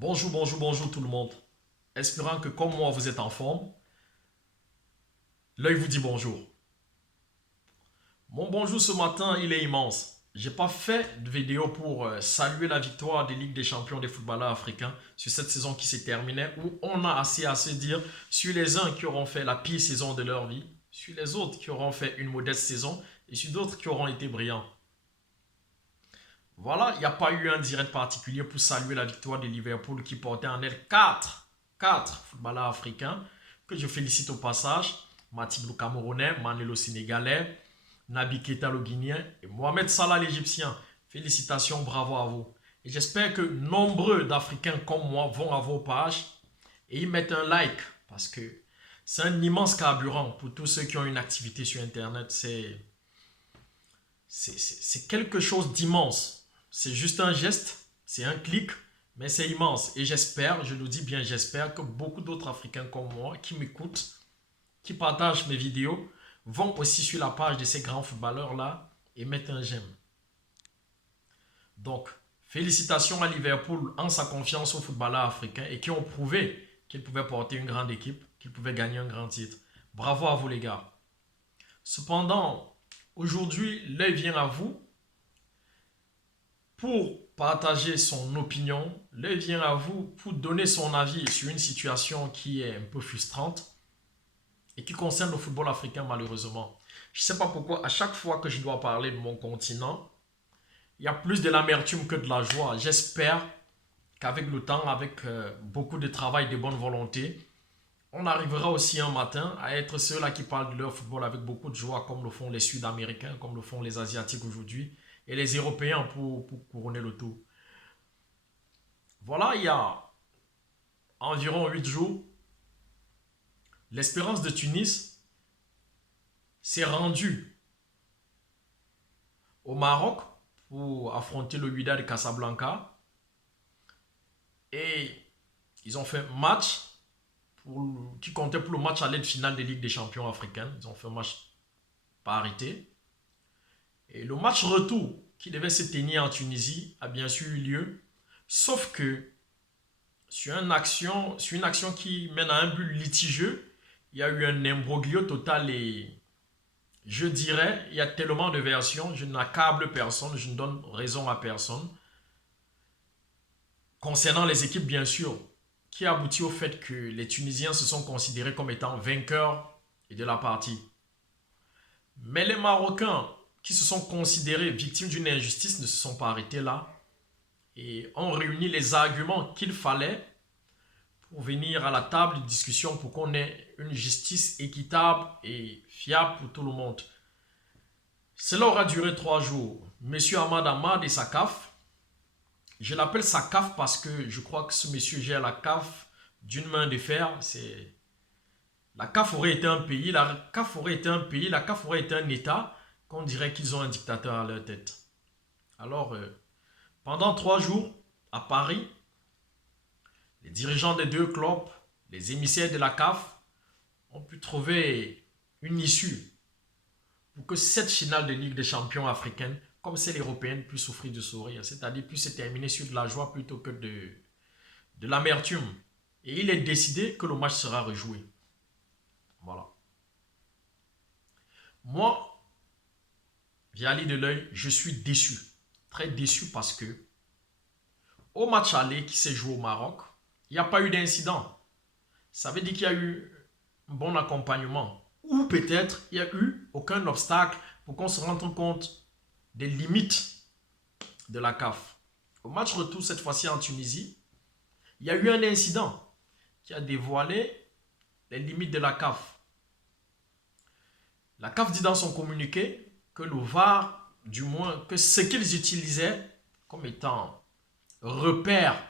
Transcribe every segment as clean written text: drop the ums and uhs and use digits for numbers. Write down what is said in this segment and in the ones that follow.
Bonjour, bonjour, bonjour tout le monde. Espérant que comme moi vous êtes en forme, l'œil vous dit bonjour. Mon bonjour ce matin, il est immense. J'ai pas fait de vidéo pour saluer la victoire des Ligues des Champions des footballeurs africains sur cette saison qui s'est terminée où on a assez à se dire sur les uns qui auront fait la pire saison de leur vie, sur les autres qui auront fait une modeste saison et sur d'autres qui auront été brillants. Voilà, il n'y a pas eu un direct particulier pour saluer la victoire de Liverpool qui portait en elle quatre footballeurs africains que je félicite au passage. Matip le Camerounais, Manelo Sénégalais, Naby Keita le Guinéen et Mohamed Salah l'Égyptien. Félicitations, bravo à vous. Et j'espère que nombreux d'Africains comme moi vont à vos pages et y mettre un like parce que c'est un immense carburant pour tous ceux qui ont une activité sur Internet. C'est quelque chose d'immense. C'est juste un geste, c'est un clic, mais c'est immense. Et j'espère, je le dis bien, j'espère que beaucoup d'autres Africains comme moi qui m'écoutent, qui partagent mes vidéos, vont aussi sur la page de ces grands footballeurs-là et mettre un j'aime. Donc, félicitations à Liverpool en sa confiance aux footballeurs africains et qui ont prouvé qu'ils pouvaient porter une grande équipe, qu'ils pouvaient gagner un grand titre. Bravo à vous les gars. Cependant, aujourd'hui, l'œil vient à vous pour partager son opinion. L'œil vient à vous pour donner son avis sur une situation qui est un peu frustrante et qui concerne le football africain malheureusement. Je ne sais pas pourquoi, à chaque fois que je dois parler de mon continent, il y a plus de l'amertume que de la joie. J'espère qu'avec le temps, avec beaucoup de travail, de bonne volonté, on arrivera aussi un matin à être ceux-là qui parlent de leur football avec beaucoup de joie, comme le font les Sud-Américains, comme le font les Asiatiques aujourd'hui, et les Européens pour couronner le tout. Voilà, il y a environ 8 jours, l'Espérance de Tunis s'est rendue au Maroc pour affronter le Wydad de Casablanca. Et ils ont fait un match qui comptait pour le match à l'aide finale des Ligues des Champions africaines. Ils ont fait un match parité. Et le match retour qui devait se tenir en Tunisie a bien sûr eu lieu. Sauf que sur une action qui mène à un but litigieux, il y a eu un imbroglio total et je dirais, il y a tellement de versions, je n'accable personne, je ne donne raison à personne. Concernant les équipes, bien sûr, qui aboutit au fait que les Tunisiens se sont considérés comme étant vainqueurs de la partie. Mais les Marocains, qui se sont considérés victimes d'une injustice, ne se sont pas arrêtés là et ont réuni les arguments qu'il fallait pour venir à la table de discussion pour qu'on ait une justice équitable et fiable pour tout le monde. Cela aura duré 3 jours. Monsieur Ahmad et sa CAF, je l'appelle sa CAF parce que je crois que ce monsieur gère la CAF d'une main de fer. La CAF aurait été un pays, la CAF aurait été un pays, la CAF aurait été un État, qu'on dirait qu'ils ont un dictateur à leur tête. Alors, pendant 3 jours, à Paris, les dirigeants des deux clubs, les émissaires de la CAF, ont pu trouver une issue pour que cette finale de Ligue des Champions africaine, comme celle européenne, puisse souffrir de sourire, c'est-à-dire puisse se terminer sur de la joie plutôt que de l'amertume. Et il est décidé que le match sera rejoué. Voilà. Moi, Viali de l'œil, je suis déçu. Très déçu parce que au match aller qui s'est joué au Maroc, il n'y a pas eu d'incident. Ça veut dire qu'il y a eu un bon accompagnement. Ou peut-être il n'y a eu aucun obstacle pour qu'on se rende compte des limites de la CAF. Au match retour, cette fois-ci en Tunisie, il y a eu un incident qui a dévoilé les limites de la CAF. La CAF dit dans son communiqué que le VAR, du moins, que ce qu'ils utilisaient comme étant repère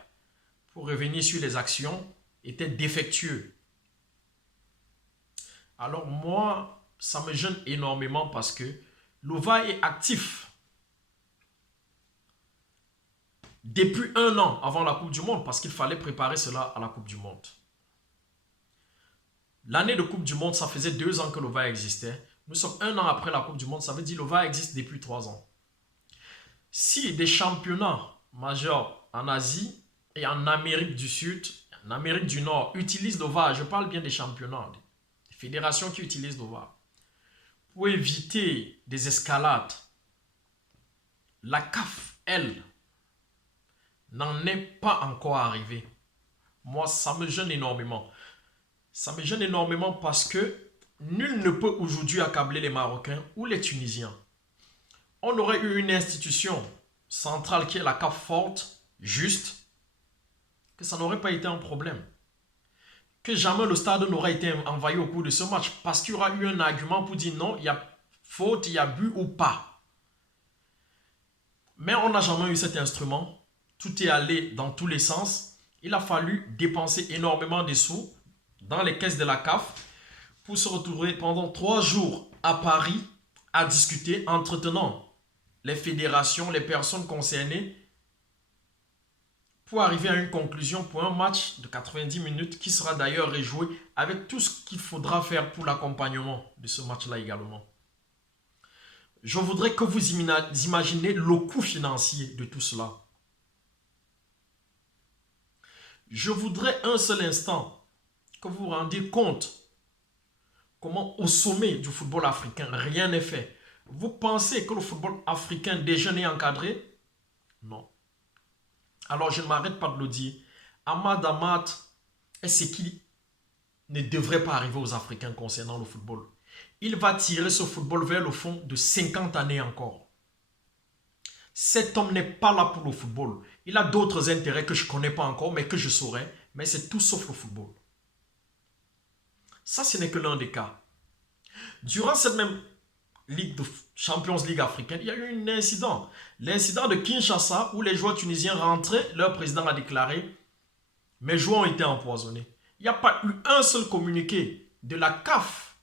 pour revenir sur les actions était défectueux. Alors moi, ça me gêne énormément parce que le VAR est actif depuis 1 an avant la Coupe du Monde parce qu'il fallait préparer cela à la Coupe du Monde. L'année de Coupe du Monde, ça faisait 2 ans que le VAR existait. Nous sommes 1 an après la Coupe du Monde, ça veut dire que le VAR existe depuis 3 ans. Si des championnats majeurs en Asie et en Amérique du Sud, en Amérique du Nord, utilisent le VAR. Je parle bien des championnats, des fédérations qui utilisent le VAR pour éviter des escalades. La CAF, elle, n'en est pas encore arrivée. Moi, ça me gêne énormément. Ça me gêne énormément parce que nul ne peut aujourd'hui accabler les Marocains ou les Tunisiens. On aurait eu une institution centrale qui est la CAF forte, juste, que ça n'aurait pas été un problème. Que jamais le stade n'aurait été envahi au cours de ce match parce qu'il y aura eu un argument pour dire non, il y a faute, il y a but ou pas. Mais on n'a jamais eu cet instrument. Tout est allé dans tous les sens. Il a fallu dépenser énormément de sous dans les caisses de la CAF pour se retrouver pendant 3 jours à Paris à discuter, entretenant les fédérations, les personnes concernées pour arriver à une conclusion pour un match de 90 minutes qui sera d'ailleurs rejoué avec tout ce qu'il faudra faire pour l'accompagnement de ce match-là également. Je voudrais que vous imaginez le coût financier de tout cela. Je voudrais un seul instant que vous vous rendiez compte comment au sommet du football africain, rien n'est fait. Vous pensez que le football africain déjà n'est encadré? Non. Alors je ne m'arrête pas de le dire. Ahmad Ahmad est ce qui ne devrait pas arriver aux Africains concernant le football. Il va tirer ce football vers le fond de 50 années encore. Cet homme n'est pas là pour le football. Il a d'autres intérêts que je ne connais pas encore, mais que je saurais. Mais c'est tout sauf le football. Ça, ce n'est que l'un des cas. Durant cette même Ligue de Champions League africaine, il y a eu un incident. L'incident de Kinshasa où les joueurs tunisiens rentraient, leur président a déclaré « Mes joueurs ont été empoisonnés ». Il n'y a pas eu un seul communiqué de la CAF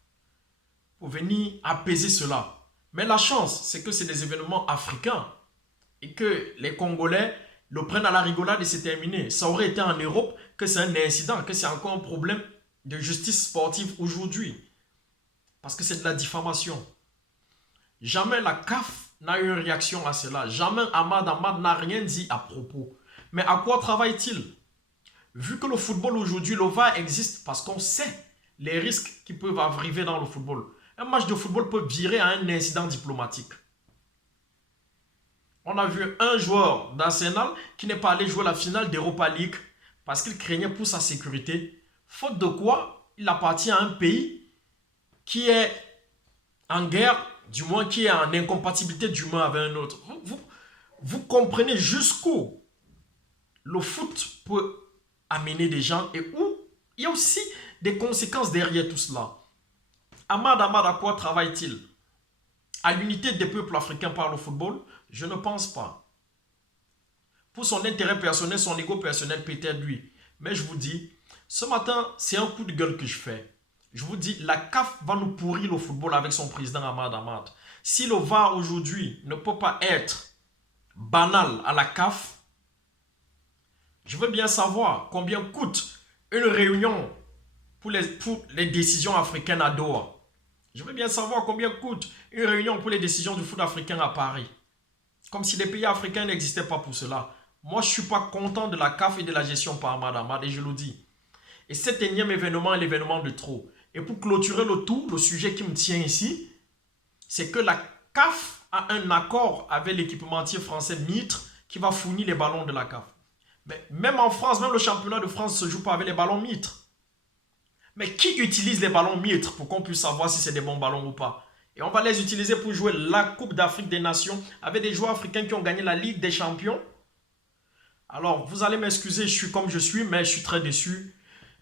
pour venir apaiser cela. Mais la chance, c'est que c'est des événements africains et que les Congolais le prennent à la rigolade et c'est terminé. Ça aurait été en Europe que c'est un incident, que c'est encore un problème de justice sportive aujourd'hui. Parce que c'est de la diffamation. Jamais la CAF n'a eu une réaction à cela. Jamais Ahmad Ahmad n'a rien dit à propos. Mais à quoi travaille-t-il? Vu que le football aujourd'hui, le VAR existe parce qu'on sait les risques qui peuvent arriver dans le football. Un match de football peut virer à un incident diplomatique. On a vu un joueur d'Arsenal qui n'est pas allé jouer la finale d'Europa League parce qu'il craignait pour sa sécurité. Faute de quoi, il appartient à un pays qui est en guerre, du moins qui est en incompatibilité d'humain avec un autre. Vous comprenez jusqu'où le foot peut amener des gens et où il y a aussi des conséquences derrière tout cela. Ahmad Ahmad, à quoi travaille-t-il? À l'unité des peuples africains par le football? Je ne pense pas. Pour son intérêt personnel, son ego personnel, peut-être lui. Mais je vous dis, ce matin, c'est un coup de gueule que je fais. Je vous dis, la CAF va nous pourrir le football avec son président Ahmad Ahmad. Si le VAR aujourd'hui ne peut pas être banal à la CAF, je veux bien savoir combien coûte une réunion pour les décisions africaines à Doha. Je veux bien savoir combien coûte une réunion pour les décisions du foot africain à Paris. Comme si les pays africains n'existaient pas pour cela. Moi, je ne suis pas content de la CAF et de la gestion par Ahmad Ahmad, et je le dis. Et cet énième événement est l'événement de trop. Et pour clôturer le tout, le sujet qui me tient ici, c'est que la CAF a un accord avec l'équipementier français Mitre qui va fournir les ballons de la CAF. Mais même en France, même le championnat de France ne se joue pas avec les ballons Mitre. Mais qui utilise les ballons Mitre pour qu'on puisse savoir si c'est des bons ballons ou pas? Et on va les utiliser pour jouer la Coupe d'Afrique des Nations avec des joueurs africains qui ont gagné la Ligue des Champions. Alors, vous allez m'excuser, je suis comme je suis, mais je suis très déçu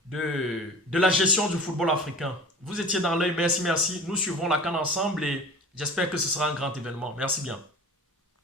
de la gestion du football africain. Vous étiez dans l'œil, merci, merci. Nous suivrons la CAN ensemble et j'espère que ce sera un grand événement. Merci bien.